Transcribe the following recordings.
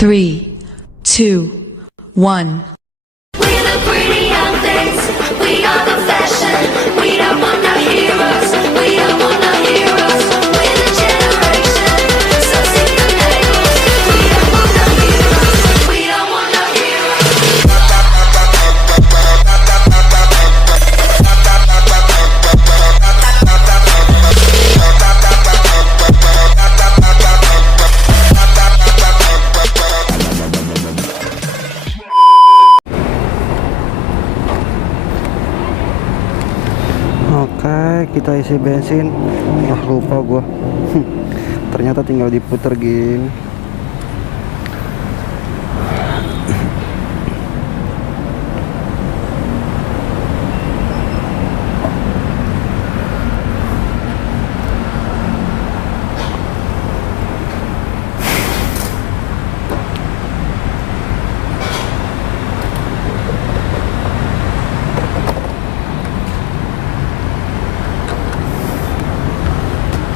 3, 2, 1. We're the pretty young things. We are the fashion. We don't want no heroes. We don't want no heroes. We're the generation. So sick of labels. We don't want no heroes. We don't want no heroes. Oke, kita isi bensin. Lupa gua. Ternyata tinggal diputer gini.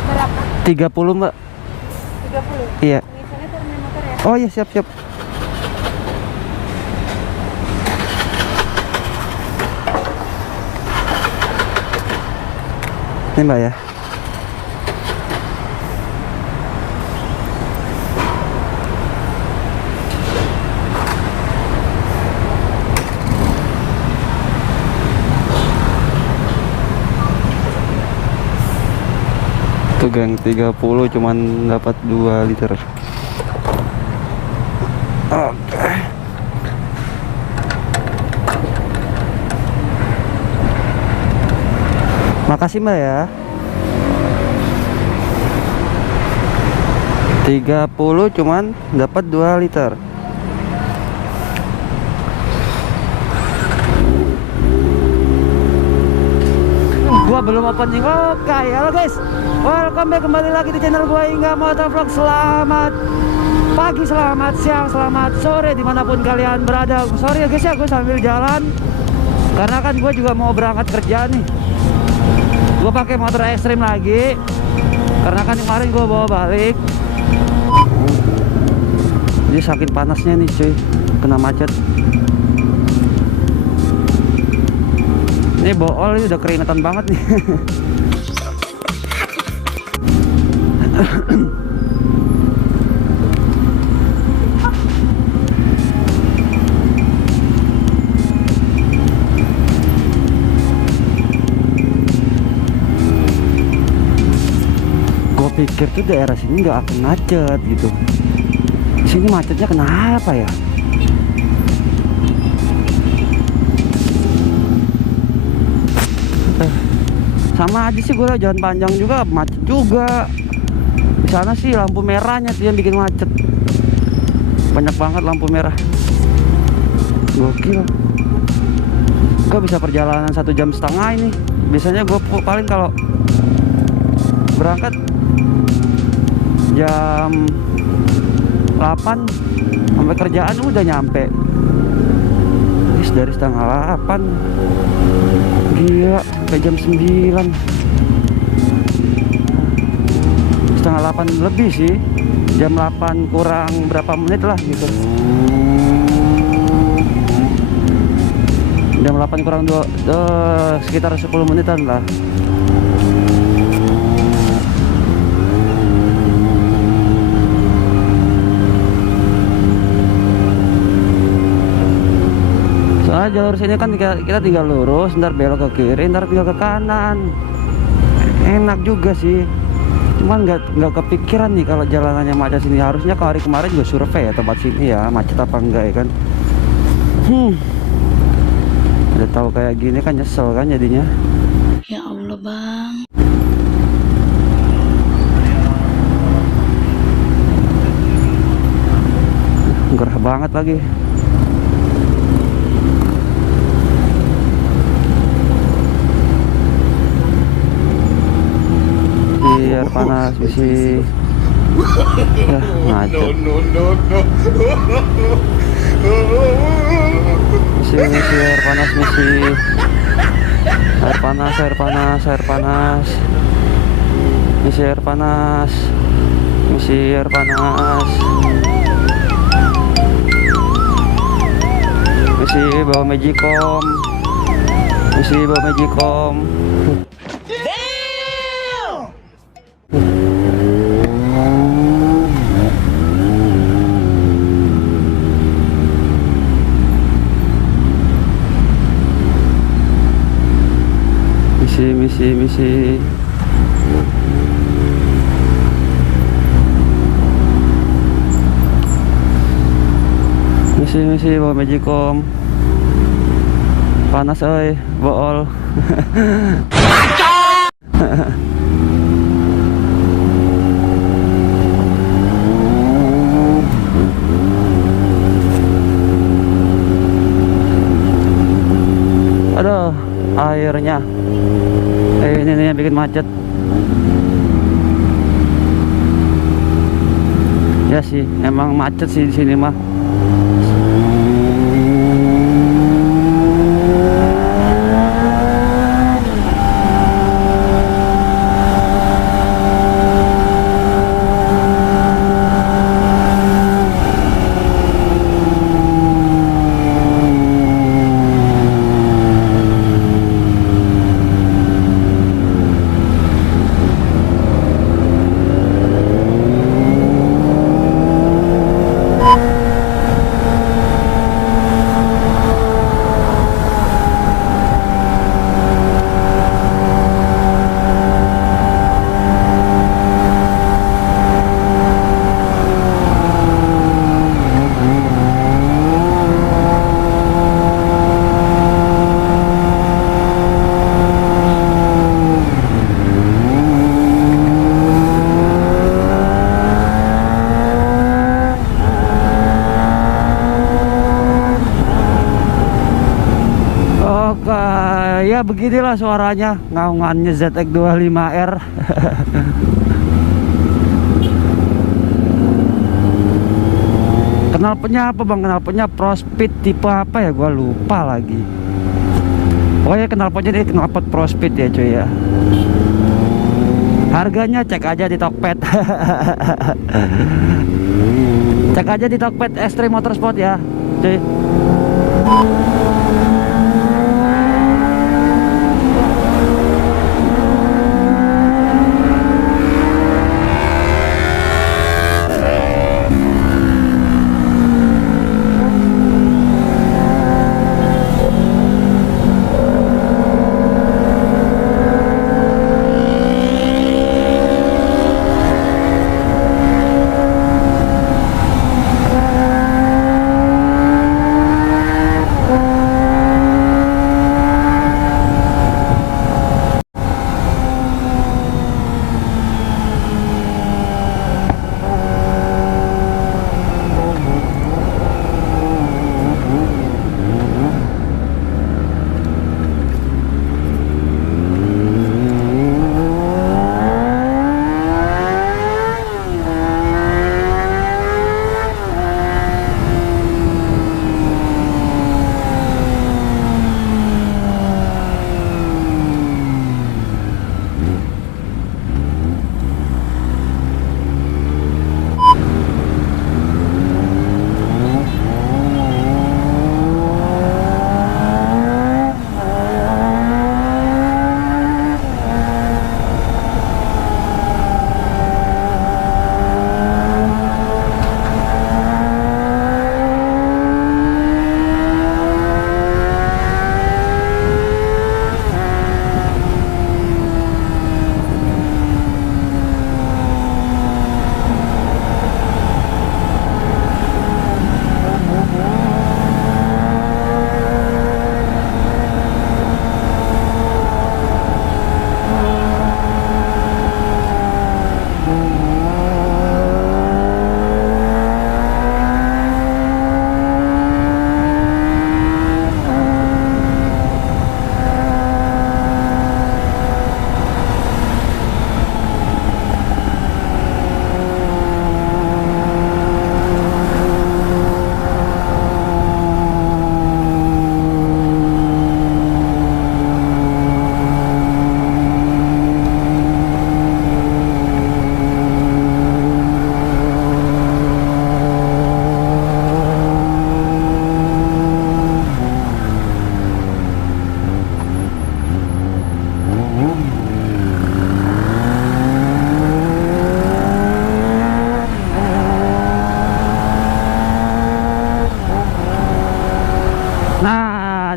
Berapa? 30, Mbak. 30? Iya. Misalnya turunin motor ya? Oh iya, siap-siap. Ini Mbak ya. Tuh gang 30 cuman dapat 2 liter. Oke. Makasih Mbak ya. 30 cuman dapat 2 liter. Gua belum opening. Oke, halo guys. Welcome back kembali lagi di channel gua Hingga Motovlog. Selamat pagi, selamat siang, selamat sore dimanapun kalian berada. Sorry ya guys ya, gue sambil jalan karena kan gue juga mau berangkat kerja nih. Gue pakai motor ekstrim lagi karena kan kemarin gue bawa balik. Jadi saking panasnya nih cuy, kena macet. Ini bool ini udah keringetan banget nih. Gue pikir tuh daerah sini nggak akan macet gitu. Sini macetnya kenapa ya? Sama aja sih, gue jalan panjang juga macet juga. Di sana sih lampu merahnya tuh yang bikin macet. Banyak banget lampu merah. Gokil. Gue bisa perjalanan 1,5 jam ini. Biasanya gue paling kalau berangkat jam 8 sampai kerjaan udah nyampe. Dari setengah 8 gila ke jam 9, setengah 8 lebih sih, jam 8 kurang berapa menit lah gitu. Jam 8 kurang sekitar 10 menitan lah. Jalur sini kan kita tinggal lurus, ntar belok ke kiri, ntar tinggal ke kanan. Enak juga sih, cuman nggak kepikiran nih kalau jalanannya macet sini. Harusnya hari kemarin juga survei ya tempat sini ya, macet apa enggak ya kan. Udah tahu kayak gini kan nyesel kan jadinya. Ya Allah bang. Gerah banget lagi. Biar panas misi. Ya ngaco. Misi air panas misi. Air panas, air panas, air panas. Misi air panas. Misi air panas. bawa magicom. Misi bawa magicom. Misi. Misi bawa magicom. Panas euy, bool. Aduh, airnya. Ini nih yang bikin macet. Ya sih, emang macet sih di sini mah. Ya beginilah suaranya ngaungannya ZX25R. Knalpotnya apa bang? Knalpotnya Prospeed tipe apa ya? Gua lupa lagi. Pokoknya knalpotnya ini knalpot Prospeed ya cuy ya. Harganya cek aja di Tokped. Cek aja di Tokped Extreme Motorsport ya cuy.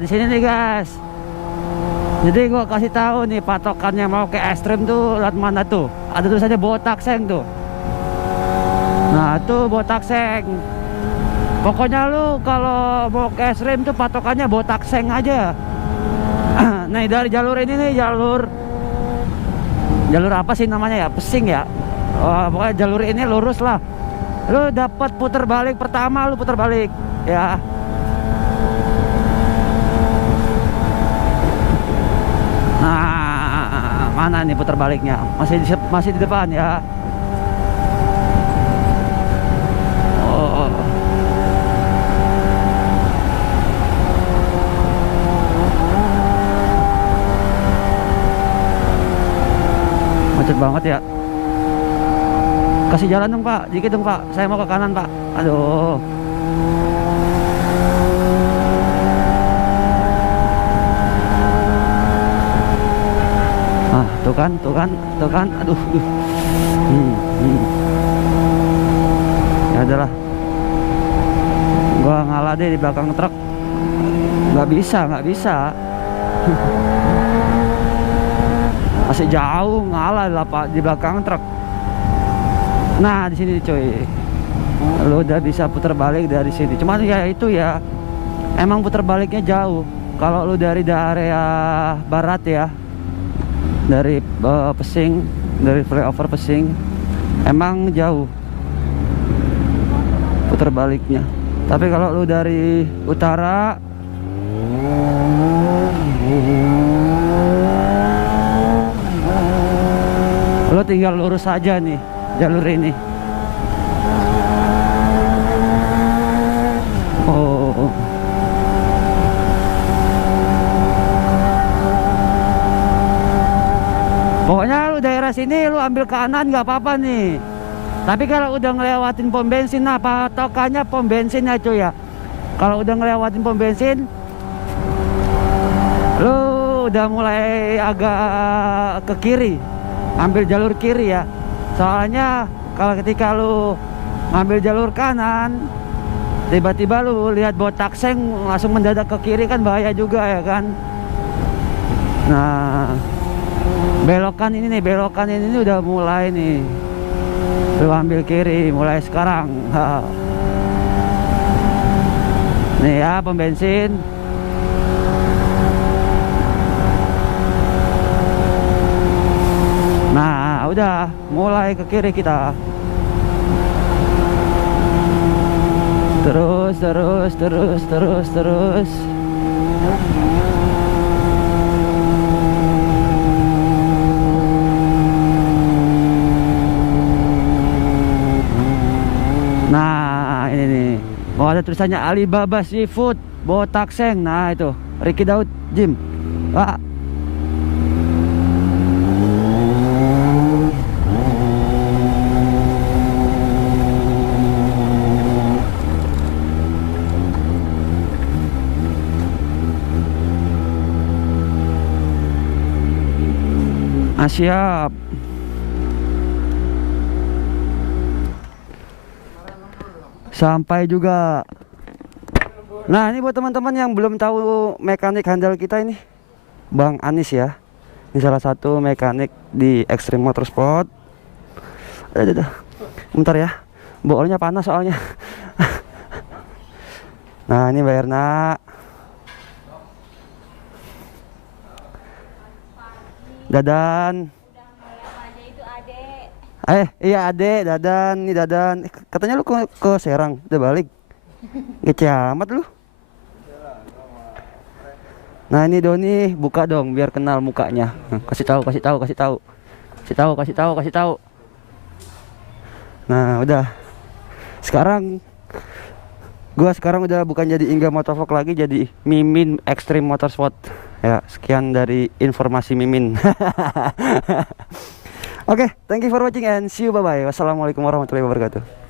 di sini nih guys. Jadi gua kasih tahu nih patokannya mau ke ekstrim tuh lewat mana tuh? Ada tulisannya Botakseng tuh. Nah, tuh Botakseng. Pokoknya lu kalau mau ke ekstrim tuh patokannya Botakseng aja. Nah, dari jalur ini nih jalur apa sih namanya ya? Pesing ya. Pokoknya jalur ini lurus lah. Lu dapat putar balik pertama, lu putar balik ya. Nah, mana nih putar baliknya? Masih di depan ya. Oh. Macet banget ya. Kasih jalan dong Pak, dikit dong Pak. Saya mau ke kanan Pak. Aduh. Tuh kan, aduh. Ya adalah. Gua ngalah deh di belakang truk. Nggak bisa. Masih jauh ngalah lah Pak di belakang truk. Nah, di sini cuy. Lu udah bisa putar balik dari sini. Cuman ya itu ya. Emang putar baliknya jauh. Kalau lu dari area barat ya. Dari Pesing, dari flyover Pesing emang jauh putar baliknya. Tapi kalau lu dari utara lu tinggal lurus saja nih jalur ini. Oh. Pokoknya lu daerah sini lu ambil kanan nggak apa-apa nih. Tapi kalau udah ngelewatin pom bensin, nah patokannya pom bensin ya cuy ya. Kalau udah ngelewatin pom bensin, lu udah mulai agak ke kiri, ambil jalur kiri ya. Soalnya kalau ketika lu ngambil jalur kanan, tiba-tiba lu lihat Botakseng langsung mendadak ke kiri kan bahaya juga ya kan. Nah, belokan ini udah mulai nih. Lu ambil kiri mulai sekarang. Nih ya pom bensin. Nah, udah mulai ke kiri kita. Terus. Nah, ini nih. Oh, ada tulisannya Alibaba Seafood Botakseng. Nah, itu Ricky Daud Jim. Pak. Siap. Sampai juga. Nah, ini buat teman-teman yang belum tahu mekanik handal kita ini, Bang Anis ya. Ini salah satu mekanik di Extreme Motorsport. Bentar ya, boolnya panas soalnya. Nah, ini Mbak Erna. Dadan. Iya Ade, Dadan, ini Dadan. Katanya lu ke Serang, udah balik. Ngece amat lu. Nah, ini Doni, buka dong biar kenal mukanya. Kasih tahu. Nah, udah. Gua sekarang udah bukan jadi Ingga Motovlog lagi, jadi Mimin Extreme Motorsport. Ya, sekian dari informasi Mimin. Oke, thank you for watching and see you, bye bye. Wassalamualaikum warahmatullahi wabarakatuh.